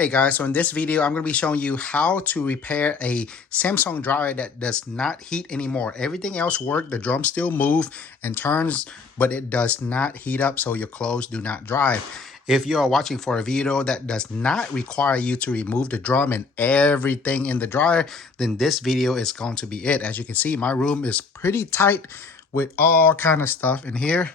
Hey guys, so in this video, I'm going to be showing you how to repair a Samsung dryer that does not heat anymore. Everything else works, the drum still move and turns, but it does not heat up, so your clothes do not dry. If you are watching for a video that does not require you to remove the drum and everything in the dryer, then this video is going to be it. As you can see, my room is pretty tight with all kind of stuff in here.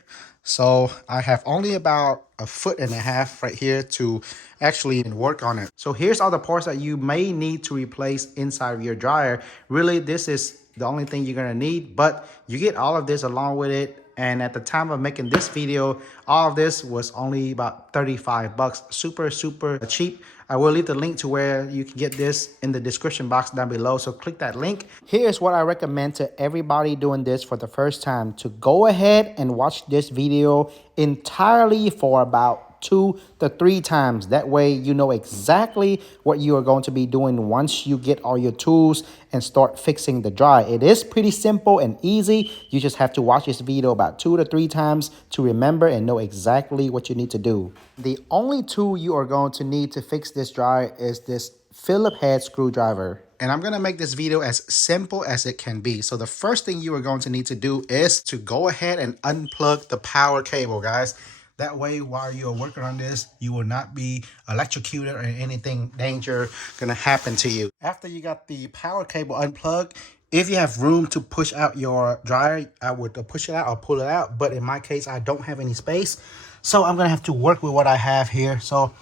So I have only about 1.5 feet right here to actually work on it. So here's all the parts that you may need to replace inside of your dryer. Really, this is the only thing you're gonna need, but you get all of this along with it. And at the time of making this video, all of this was only about 35 bucks. Super cheap. I will leave the link to where you can get this in the description box down below. So click that link. Here's what I recommend to everybody doing this for the first time: to go ahead and watch this video entirely for about 2 to 3 times. That way you know exactly what you are going to be doing once you get all your tools and start fixing the dryer. It is pretty simple and easy. You just have to watch this video about 2 to 3 times to remember and know exactly what you need to do. The only tool you are going to need to fix this dryer is this Phillips head screwdriver. And I'm going to make this video as simple as it can be. So the first thing you are going to need to do is to go ahead and unplug the power cable, guys. That way, while you're working on this, you will not be electrocuted or anything danger going to happen to you. After you got the power cable unplugged, if you have room to push out your dryer, I would push it out or pull it out. But in my case, I don't have any space. So I'm going to have to work with what I have here. So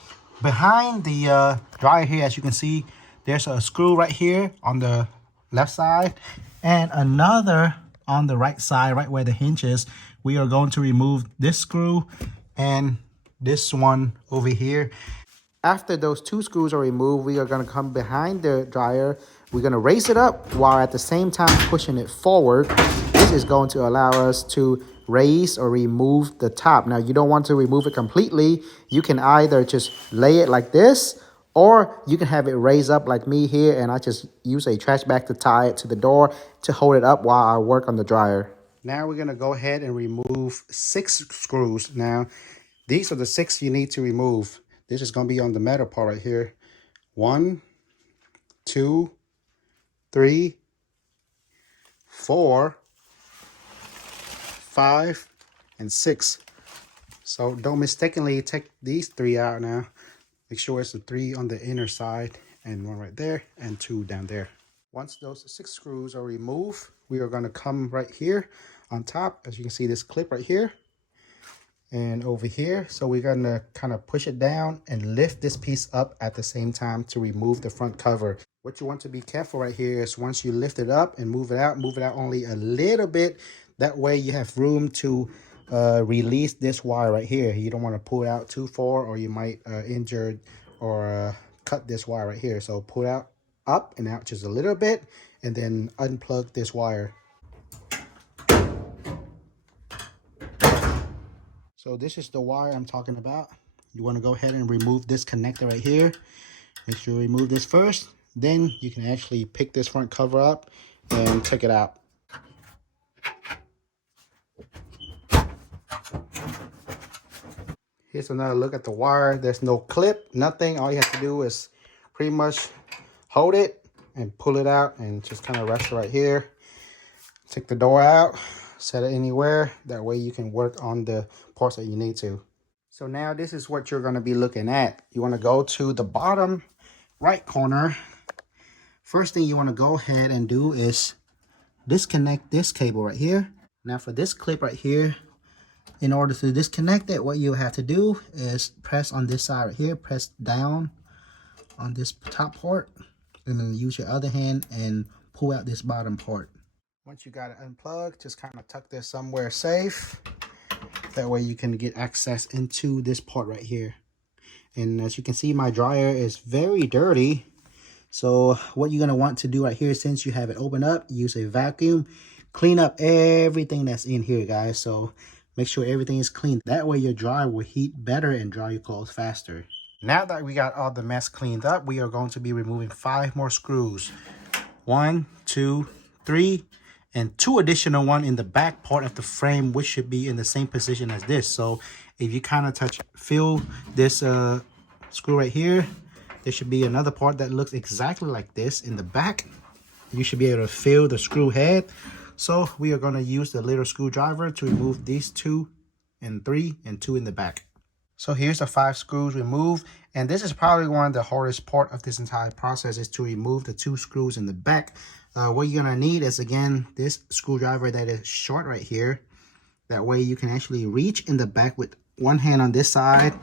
behind the dryer here, as you can see, there's a screw right here on the left side and another on the right side, right where the hinge is. We are going to remove this screw and this one over here. After those 2 screws are removed, we are going to come behind the dryer. We're going to raise it up while at the same time pushing it forward. This is going to allow us to raise or remove the top. Now, you don't want to remove it completely. You can either just lay it like this, or you can have it raised up like me here, and I just use a trash bag to tie it to the door to hold it up while I work on the dryer. Now we're going to go ahead and remove 6 screws. Now, these are the 6 you need to remove. This is going to be on the metal part right here. 1, 2, 3, 4, 5, and 6. So don't mistakenly take these 3 out now. Make sure it's the 3 on the inner side and 1 right there and 2 down there. Once those 6 screws are removed, we are going to come right here on top. As you can see, this clip right here and over here. So we're going to kind of push it down and lift this piece up at the same time to remove the front cover. What you want to be careful right here is once you lift it up and move it out only a little bit. That way you have room to release this wire right here. You don't want to pull it out too far, or you might injure or cut this wire right here. So pull it out, up and out just a little bit, and then unplug this wire. So this is the wire I'm talking about. You want to go ahead and remove this connector right here. Make sure you remove this first. Then you can actually pick this front cover up and take it out. Here's another look at the wire. There's no clip, nothing. All you have to do is pretty much hold it and pull it out and just kind of rest it right here. Take the door out, set it anywhere. That way you can work on the parts that you need to. So now this is what you're going to be looking at. You want to go to the bottom right corner. First thing you want to go ahead and do is disconnect this cable right here. Now for this clip right here, in order to disconnect it, what you have to do is press on this side right here, press down on this top part, and then use your other hand and pull out this bottom part. Once you got it unplugged, just kind of tuck this somewhere safe. That way you can get access into this part right here. And as you can see, my dryer is very dirty. So what you're going to want to do right here, since you have it open up, use a vacuum, clean up everything that's in here, guys. So make sure everything is clean. That way your dryer will heat better and dry your clothes faster. Now that we got all the mess cleaned up, we are going to be removing 5 more screws. 1, 2, 3, and 2 additional one in the back part of the frame, which should be in the same position as this. So if you kind of feel this screw right here, there should be another part that looks exactly like this in the back. You should be able to feel the screw head. So we are going to use the little screwdriver to remove these 2 and 3 and 2 in the back. So here's the 5 screws removed, and this is probably one of the hardest part of this entire process, is to remove the 2 screws in the back. What you're gonna need is, again, this screwdriver that is short right here. That way you can actually reach in the back with one hand on this side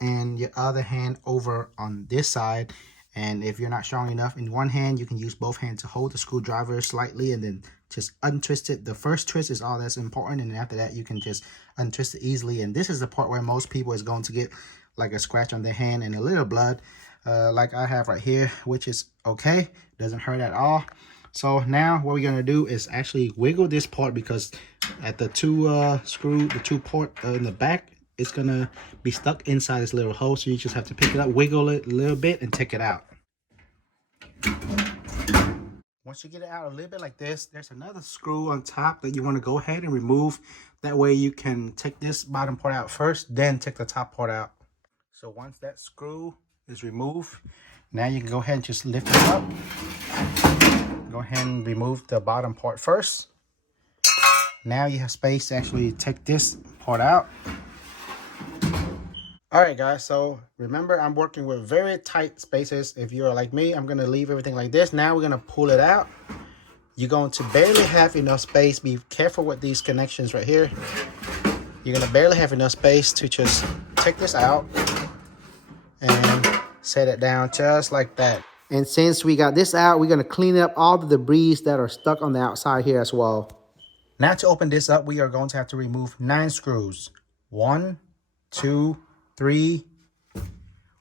and your other hand over on this side. And if you're not strong enough in one hand, you can use both hands to hold the screwdriver slightly and then just untwist it. The first twist is all that's important, and after that you can just untwist it easily. And this is the part where most people is going to get like a scratch on their hand and a little blood, like I have right here, which is okay, doesn't hurt at all. So now what we're gonna do is actually wiggle this part, because at the 2 port in the back, it's gonna be stuck inside this little hole. So you just have to pick it up, wiggle it a little bit, and take it out. Once you get it out a little bit like this, there's another screw on top that you want to go ahead and remove. That way you can take this bottom part out first, then take the top part out. So once that screw is removed, now you can go ahead and just lift it up. Go ahead and remove the bottom part first. Now you have space to actually take this part out. Alright guys, so remember, I'm working with very tight spaces. If you're like me, I'm going to leave everything like this. Now we're going to pull it out. You're going to barely have enough space. Be careful with these connections right here. You're going to barely have enough space to just take this out and set it down just like that. And since we got this out, we're going to clean up all the debris that are stuck on the outside here as well. Now to open this up, we are going to have to remove 9 screws. 1, 2, 3,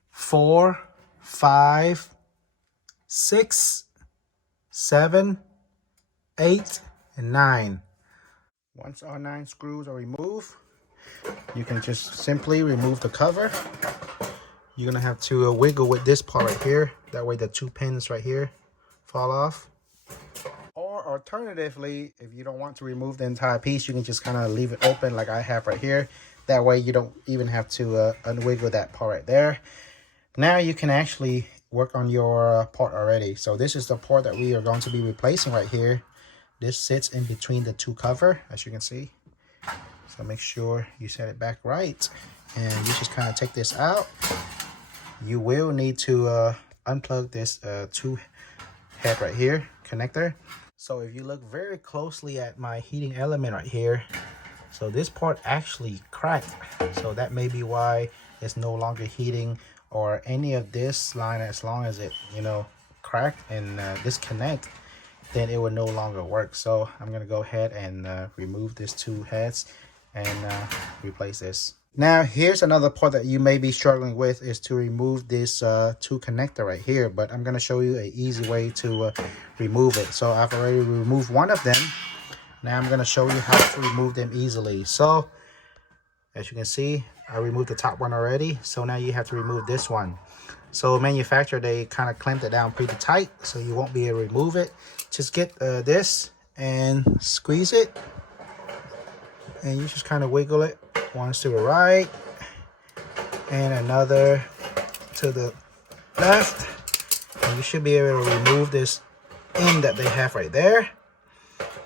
4, 5, 6, 7, 8, and 9. Once all 9 screws are removed, you can just simply remove the cover. You're gonna have to wiggle with this part right here. That way the 2 pins right here fall off. Or alternatively, if you don't want to remove the entire piece, you can just kind of leave it open like I have right here. That way you don't even have to unwiggle that part right there. Now you can actually work on your part already. So this is the part that we are going to be replacing right here. This sits in between the 2 cover, as you can see. So make sure you set it back right. And you just kind of take this out. You will need to unplug this 2 head right here, connector. So if you look very closely at my heating element right here, so this part actually cracked. So that may be why it's no longer heating, or any of this line. As long as it, cracked and disconnect, then it will no longer work. So I'm gonna go ahead and remove these 2 heads and replace this. Now here's another part that you may be struggling with, is to remove this 2 connector right here, but I'm going to show you an easy way to remove it. So I've already removed one of them. Now I'm going to show you how to remove them easily. So as you can see, I removed the top one already. So now you have to remove this one. So manufacturer, they kind of clamped it down pretty tight, so you won't be able to remove it. Just get this and squeeze it, and you just kind of wiggle it. One to the right and another to the left, and you should be able to remove this end that they have right there.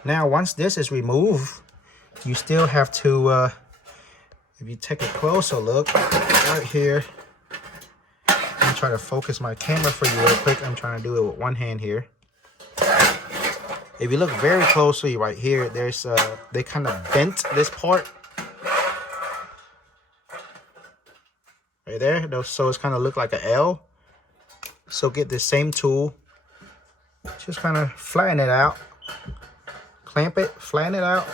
Now once this is removed, you still have to if you take a closer look right here, I'm trying to focus my camera for you real quick. I'm trying to do it with one hand here. If you look very closely right here, there's they kind of bent this part right there, so it's kind of look like an L. So get this same tool, just kind of flatten it out, clamp it, flatten it out.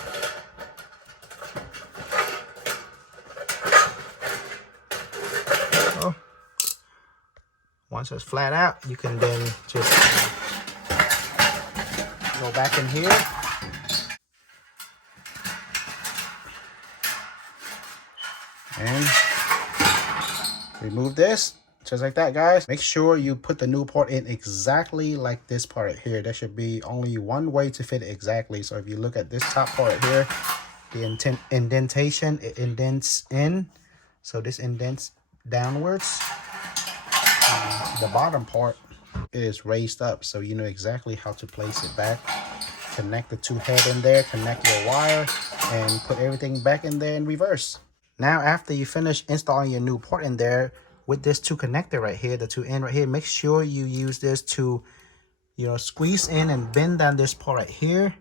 So once it's flat out, you can then just go back in here and remove this, just like that, guys. Make sure you put the new part in exactly like this part right here. There should be only one way to fit it exactly. So if you look at this top part right here, the indentation, it indents in, so this indents downwards. the bottom part is raised up, so you know exactly how to place it back. Connect the two head in there, connect your wire, and put everything back in there in reverse. Now, after you finish installing your new port in there, with this two connector right here, the two end right here, make sure you use this to, you know, squeeze in and bend down this part right here,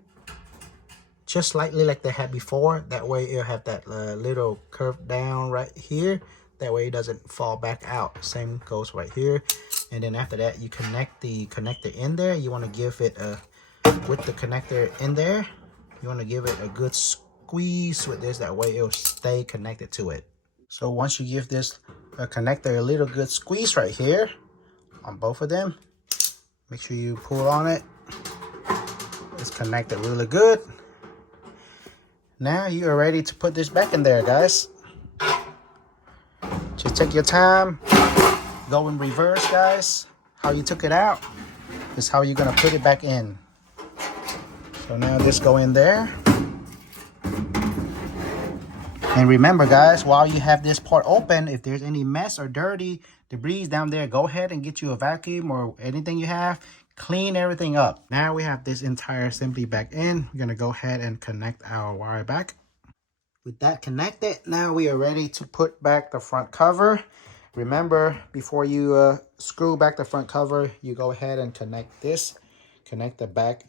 just slightly like they had before. That way it'll have that little curve down right here. That way it doesn't fall back out. Same goes right here. And then after that, you connect the connector in there. You want to give it a, with the connector in there, you want to give it a good squeeze with this. That way it'll stay connected to it. So once you give this connector a little good squeeze right here on both of them, make sure you pull on it. It's connected really good. Now you are ready to put this back in there, guys. Just take your time. Go in reverse, guys. How you took it out is how you're gonna put it back in. So now just go in there. And remember, guys, while you have this part open, if there's any mess or dirty debris down there, go ahead and get you a vacuum or anything you have. Clean everything up. Now we have this entire assembly back in. We're gonna go ahead and connect our wire back. With that connected, now we are ready to put back the front cover. Remember, before you screw back the front cover, you go ahead and connect this, connect the back.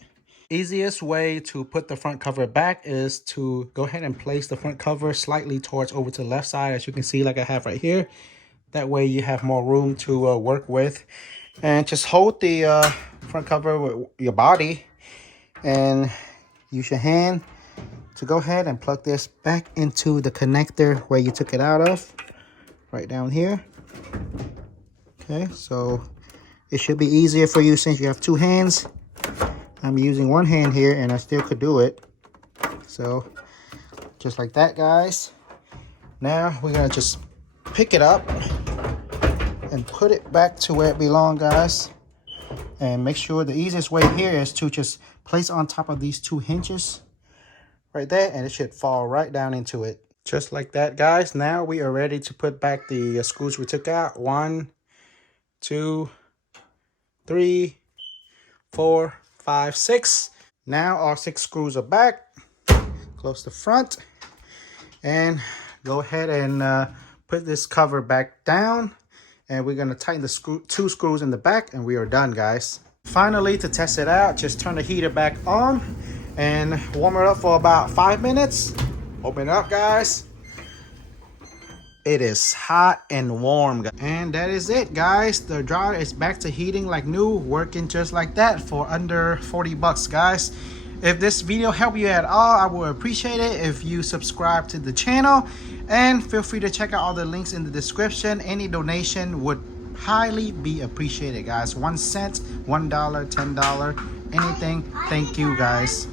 Easiest way to put the front cover back is to go ahead and place the front cover slightly towards over to the left side, as you can see like I have right here. That way you have more room to work with. And just hold the front cover with your body and use your hand to go ahead and plug this back into the connector where you took it out of, right down here. Okay, so it should be easier for you since you have two hands. I'm using one hand here and I still could do it. So just like that, guys. Now we're gonna just pick it up and put it back to where it belongs, guys. And make sure the easiest way here is to just place on top of these two hinges right there, and it should fall right down into it. Just like that, guys. Now we are ready to put back the screws we took out. 1, 2, 3, 4, 5, 6. Now our 6 screws are back. Close the front and go ahead and put this cover back down. And we're gonna tighten the 2 screws in the back and we are done, guys. Finally, to test it out, just turn the heater back on and warm it up for about 5 minutes. Open it up, guys. It is hot and warm, guys. And that is it, guys. The dryer is back to heating like new, working just like that for under 40 bucks, guys. If this video helped you at all, I would appreciate it if you subscribe to the channel, and feel free to check out all the links in the description. Any donation would highly be appreciated, guys. 1 cent, $1, $10, anything. Thank you, guys.